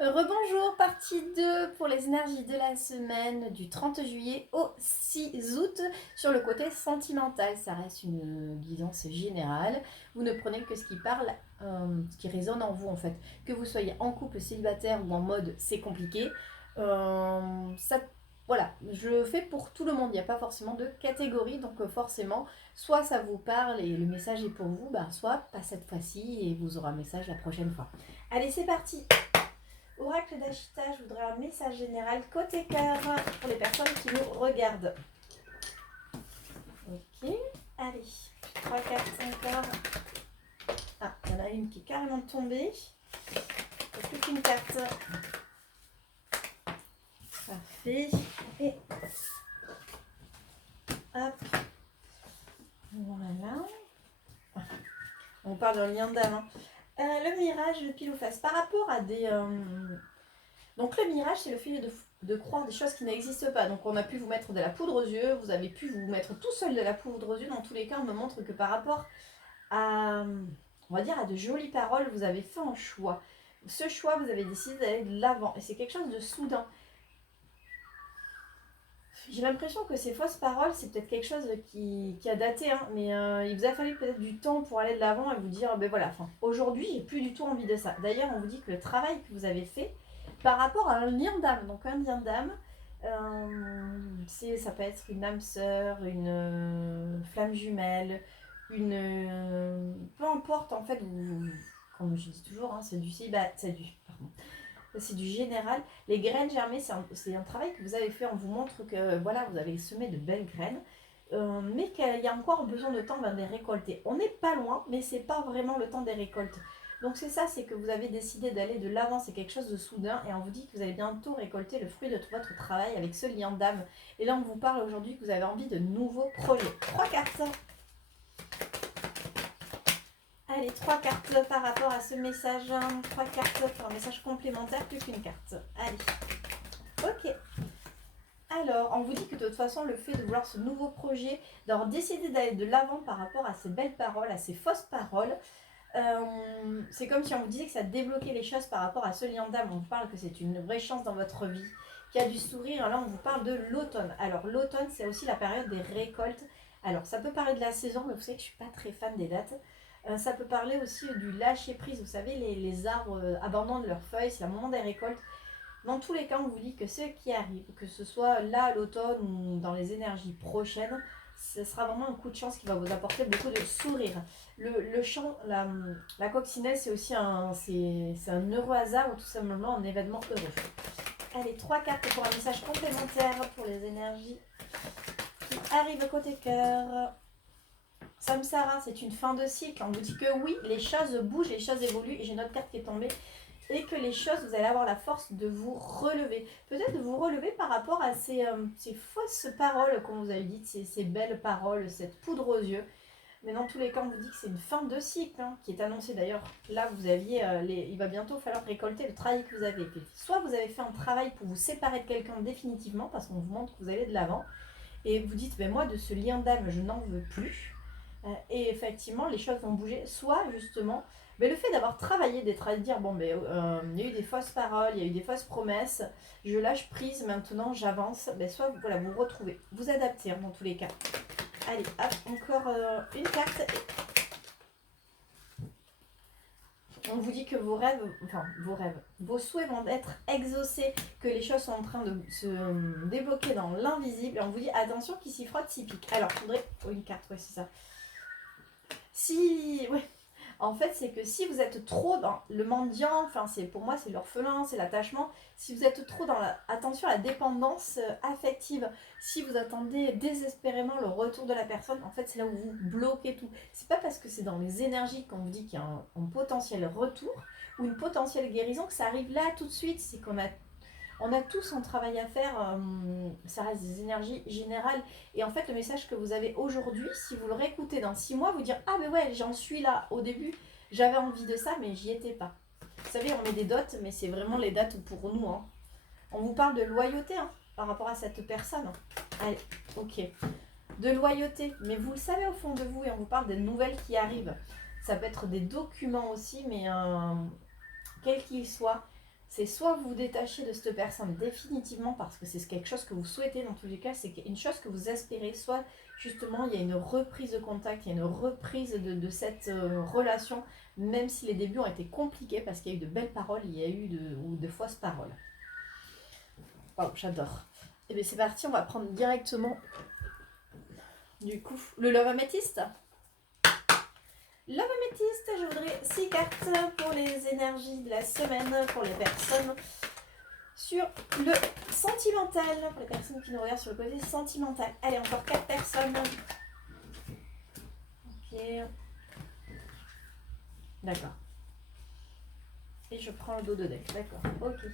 Rebonjour, partie 2 pour les énergies de la semaine du 30 juillet au 6 août sur le côté sentimental. Ça reste une guidance générale. Vous ne prenez que ce qui parle, ce qui résonne en vous en fait. Que vous soyez en couple, célibataire ou en mode c'est compliqué. Ça, voilà, je fais pour tout le monde. Il n'y a pas forcément de catégorie. Donc forcément, soit ça vous parle et le message est pour vous, soit pas cette fois-ci et vous aurez un message la prochaine fois. Allez, c'est parti! Oracle d'Ashita, je voudrais un message général côté cœur pour les personnes qui nous regardent. Ok, allez, 3, 4, 5 corps. Ah, il y en a une qui est carrément tombée. Il n'y a plus qu'une carte. Parfait. Et hop. Voilà. On parle d'un lien d'âme. Hein. Le mirage, le pile ou face. Par rapport à des... Donc le mirage, c'est le fait de croire des choses qui n'existent pas. Donc on a pu vous mettre de la poudre aux yeux, vous avez pu vous mettre tout seul de la poudre aux yeux. Dans tous les cas, on me montre que par rapport à, on va dire, à de jolies paroles, vous avez fait un choix. Ce choix, vous avez décidé d'aller de l'avant. Et c'est quelque chose de soudain. J'ai l'impression que ces fausses paroles, c'est peut-être quelque chose qui a daté, hein, mais il vous a fallu peut-être du temps pour aller de l'avant et vous dire, ben voilà, aujourd'hui, j'ai plus du tout envie de ça. D'ailleurs, on vous dit que le travail que vous avez fait par rapport à un lien d'âme, donc un lien d'âme, ça peut être une âme sœur, une flamme jumelle, peu importe en fait, comme je dis toujours, hein, c'est du célibat, c'est du général. Les graines germées, c'est un travail que vous avez fait. On vous montre que voilà, vous avez semé de belles graines, mais qu'il y a encore besoin de temps de les récolter. On n'est pas loin, mais c'est pas vraiment le temps des récoltes. Donc c'est ça, c'est que vous avez décidé d'aller de l'avant, c'est quelque chose de soudain, et on vous dit que vous allez bientôt récolter le fruit de votre travail avec ce lien d'âme. Et là, on vous parle aujourd'hui que vous avez envie de nouveaux projets. 3 cartes. Allez, 3 cartes par rapport à ce message. 3 cartes pour un message complémentaire, plus qu'une carte. Allez. Ok. Alors, on vous dit que de toute façon, le fait de vouloir ce nouveau projet, d'avoir décidé d'aller de l'avant par rapport à ces belles paroles, à ces fausses paroles, c'est comme si on vous disait que ça débloquait les choses par rapport à ce lien d'âme. On vous parle que c'est une vraie chance dans votre vie, qu'il y a du sourire. Là, on vous parle de l'automne. Alors, l'automne, c'est aussi la période des récoltes. Alors, ça peut parler de la saison, mais vous savez que je ne suis pas très fan des dates. Ça peut parler aussi du lâcher prise. Vous savez, les arbres abandonnent leurs feuilles, c'est le moment des récoltes. Dans tous les cas, on vous dit que ce qui arrive, que ce soit là à l'automne ou dans les énergies prochaines, ce sera vraiment un coup de chance qui va vous apporter beaucoup de sourire. Le chant, la coccinelle, c'est aussi c'est un heureux hasard ou tout simplement un événement heureux. Allez, 3 cartes pour un message complémentaire pour les énergies qui arrivent côté cœur. Samsara, c'est une fin de cycle. On vous dit que oui, les choses bougent, les choses évoluent. Et j'ai une autre carte qui est tombée. Et que les choses, vous allez avoir la force de vous relever. Peut-être de vous relever par rapport à ces fausses paroles qu'on vous avait dites, ces belles paroles, cette poudre aux yeux. Mais dans tous les cas, on vous dit que c'est une fin de cycle hein, qui est annoncée. D'ailleurs, là, vous aviez, il va bientôt falloir récolter le travail que vous avez fait. Soit vous avez fait un travail pour vous séparer de quelqu'un définitivement, parce qu'on vous montre que vous allez de l'avant, et vous dites, moi, de ce lien d'âme, je n'en veux plus. Et effectivement, les choses vont bouger. Soit, justement, le fait d'avoir travaillé, d'être à dire, il y a eu des fausses paroles, il y a eu des fausses promesses, je lâche prise, maintenant j'avance. Soit, voilà, vous retrouvez, vous adaptez hein, dans tous les cas. Allez, hop, encore une carte. On vous dit que vos souhaits vont être exaucés, que les choses sont en train de se débloquer dans l'invisible. Et on vous dit, attention, qui s'y frotte, s'y pique. Alors, je voudrais... Oh, une carte, ouais, c'est ça. Si... Ouais. En fait, c'est que si vous êtes trop dans le mendiant, pour moi, c'est l'orphelin, c'est l'attachement. Si vous êtes trop dans attention à la dépendance affective, si vous attendez désespérément le retour de la personne, en fait, c'est là où vous bloquez tout. C'est pas parce que c'est dans les énergies qu'on vous dit qu'il y a un potentiel retour ou une potentielle guérison que ça arrive là tout de suite. C'est on a tous un travail à faire, ça reste des énergies générales. Et en fait, le message que vous avez aujourd'hui, si vous le réécoutez dans 6 mois, vous dire ah mais ouais, j'en suis là. Au début, j'avais envie de ça, mais j'y étais pas. Vous savez, on met des dots, mais c'est vraiment les dates pour nous. Hein. On vous parle de loyauté hein, par rapport à cette personne. Allez, ok. De loyauté, mais vous le savez au fond de vous, et on vous parle des nouvelles qui arrivent. Ça peut être des documents aussi, mais quels qu'ils soient. C'est soit vous vous détachez de cette personne définitivement parce que c'est quelque chose que vous souhaitez dans tous les cas, c'est une chose que vous espérez, soit justement il y a une reprise de contact, il y a une reprise de cette relation, même si les débuts ont été compliqués parce qu'il y a eu de belles paroles, il y a eu de fausses paroles. Oh, j'adore. Et bien c'est parti, on va prendre directement du coup le Love Amethyst. Love Amethyst, je voudrais 6 cartes pour les énergies de la semaine, pour les personnes sur le sentimental, pour les personnes qui nous regardent sur le côté sentimental. Allez, encore 4 personnes. Ok. D'accord. Et je prends le dos de deck, d'accord. Ok.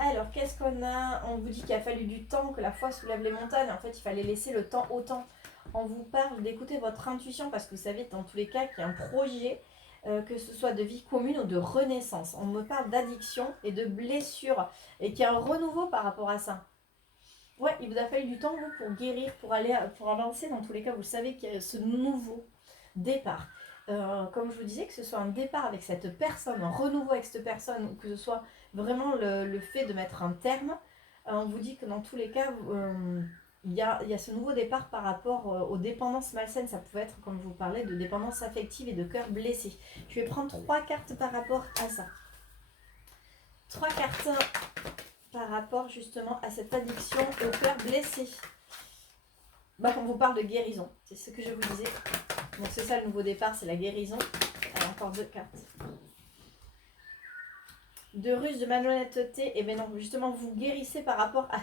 Alors, qu'est-ce qu'on a? On vous dit qu'il a fallu du temps, que la foi soulève les montagnes. En fait, il fallait laisser le temps au temps. On vous parle d'écouter votre intuition parce que vous savez, dans tous les cas, qu'il y a un projet, que ce soit de vie commune ou de renaissance. On me parle d'addiction et de blessure et qu'il y a un renouveau par rapport à ça. Ouais, il vous a fallu du temps, vous, pour guérir, pour avancer. Dans tous les cas, vous savez qu'il y a ce nouveau départ. Comme je vous disais, que ce soit un départ avec cette personne, un renouveau avec cette personne, ou que ce soit vraiment le fait de mettre un terme, on vous dit que dans tous les cas, il y a ce nouveau départ par rapport aux dépendances malsaines. Ça pouvait être, comme je vous parlais, de dépendance affective et de cœur blessé. Je vais prendre 3 cartes par rapport à ça. 3 cartes par rapport justement à cette addiction au cœur blessé. Bah, on vous parle de guérison, c'est ce que je vous disais. Donc c'est ça le nouveau départ, c'est la guérison. Alors encore 2 cartes. De ruse, de malhonnêteté. Et bien non, justement, vous guérissez par rapport à...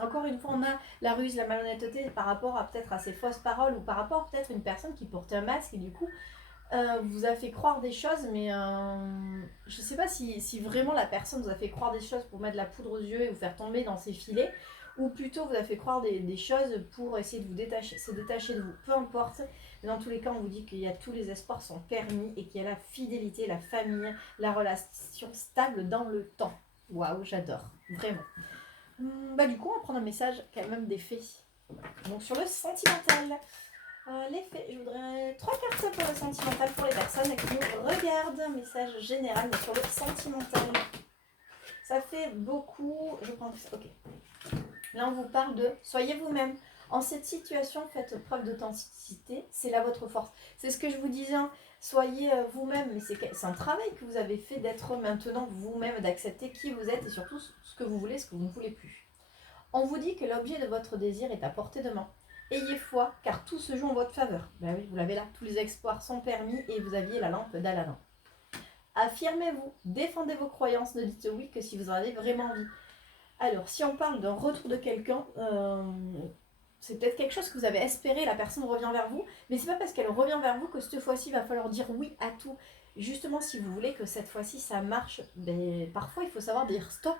Encore une fois, on a la ruse, la malhonnêteté par rapport à peut-être à ces fausses paroles ou par rapport peut-être à une personne qui porte un masque et du coup vous a fait croire des choses, mais je ne sais pas si vraiment la personne vous a fait croire des choses pour mettre de la poudre aux yeux et vous faire tomber dans ses filets, ou plutôt vous a fait croire des choses pour essayer de vous détacher, se détacher de vous. Peu importe, mais dans tous les cas, on vous dit qu'il y a tous les espoirs sont permis et qu'il y a la fidélité, la famille, la relation stable dans le temps. Waouh, j'adore, vraiment. Bah du coup, on va prendre un message quand même des faits. Donc sur le sentimental. Les faits, je voudrais 3 cartes pour le sentimental pour les personnes qui nous regardent. Un message général, mais sur le sentimental. Ça fait beaucoup. Je prends ça. Ok. Là, on vous parle de soyez vous-même. En cette situation, faites preuve d'authenticité. C'est là votre force. C'est ce que je vous disais. Hein. Soyez vous-même. Mais c'est un travail que vous avez fait d'être maintenant vous-même, d'accepter qui vous êtes et surtout ce que vous voulez, ce que vous ne voulez plus. On vous dit que l'objet de votre désir est à portée de main. Ayez foi, car tout se joue en votre faveur. Ben oui, vous l'avez là, tous les espoirs sont permis et vous aviez la lampe d'Aladin. Affirmez-vous, défendez vos croyances, ne dites oui que si vous en avez vraiment envie. Alors, si on parle d'un retour de quelqu'un, c'est peut-être quelque chose que vous avez espéré, la personne revient vers vous, mais c'est pas parce qu'elle revient vers vous que cette fois-ci, il va falloir dire oui à tout. Justement, si vous voulez que cette fois-ci, ça marche, ben, parfois, il faut savoir dire stop,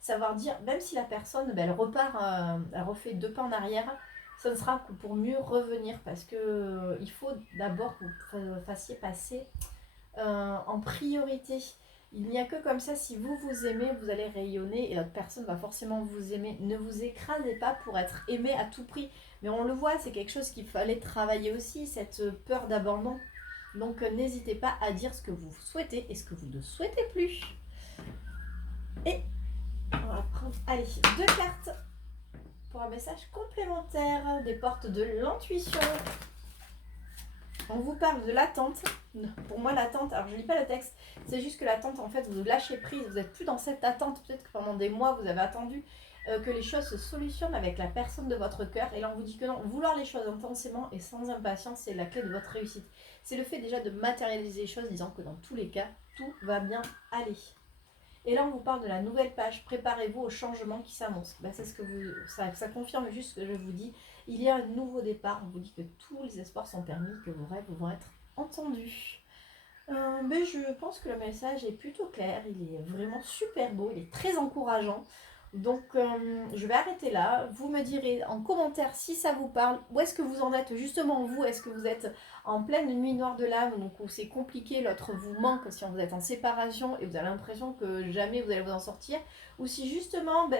savoir dire, même si la personne, ben, elle repart, elle refait 2 pas en arrière, ce ne sera que pour mieux revenir, parce que il faut d'abord que vous fassiez passer en priorité. Il n'y a que comme ça, si vous vous aimez, vous allez rayonner et l'autre personne va forcément vous aimer. Ne vous écrasez pas pour être aimé à tout prix. Mais on le voit, c'est quelque chose qu'il fallait travailler aussi, cette peur d'abandon. Donc n'hésitez pas à dire ce que vous souhaitez et ce que vous ne souhaitez plus. Et on va prendre, allez, 2 cartes pour un message complémentaire des portes de l'intuition. On vous parle de l'attente. Pour moi, l'attente, alors je lis pas le texte, c'est juste que l'attente, en fait, vous lâchez prise, vous n'êtes plus dans cette attente. Peut-être que pendant des mois, vous avez attendu que les choses se solutionnent avec la personne de votre cœur. Et là, on vous dit que non, vouloir les choses intensément et sans impatience, c'est la clé de votre réussite. C'est le fait déjà de matérialiser les choses, disant que dans tous les cas, tout va bien aller. Et là, on vous parle de la nouvelle page. Préparez-vous au changement qui s'annonce. Ben, c'est ce que ça confirme juste ce que je vous dis. Il y a un nouveau départ. On vous dit que tous les espoirs sont permis, que vos rêves vont être entendus. Mais je pense que le message est plutôt clair. Il est vraiment super beau. Il est très encourageant. Donc, je vais arrêter là. Vous me direz en commentaire si ça vous parle. Où est-ce que vous en êtes justement vous? Est-ce que vous êtes en pleine nuit noire de l'âme, donc où c'est compliqué, l'autre vous manque si vous êtes en séparation et vous avez l'impression que jamais vous allez vous en sortir? Ou si justement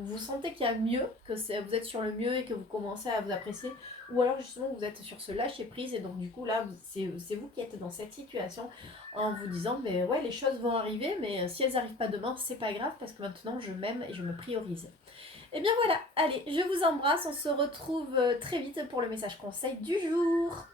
vous sentez qu'il y a mieux, que vous êtes sur le mieux et que vous commencez à vous apprécier? ou alors justement vous êtes sur ce lâcher prise et donc du coup là c'est vous qui êtes dans cette situation en vous disant mais ouais les choses vont arriver mais si elles n'arrivent pas demain c'est pas grave parce que maintenant je m'aime et je me priorise. Et bien voilà, allez je vous embrasse, on se retrouve très vite pour le message conseil du jour.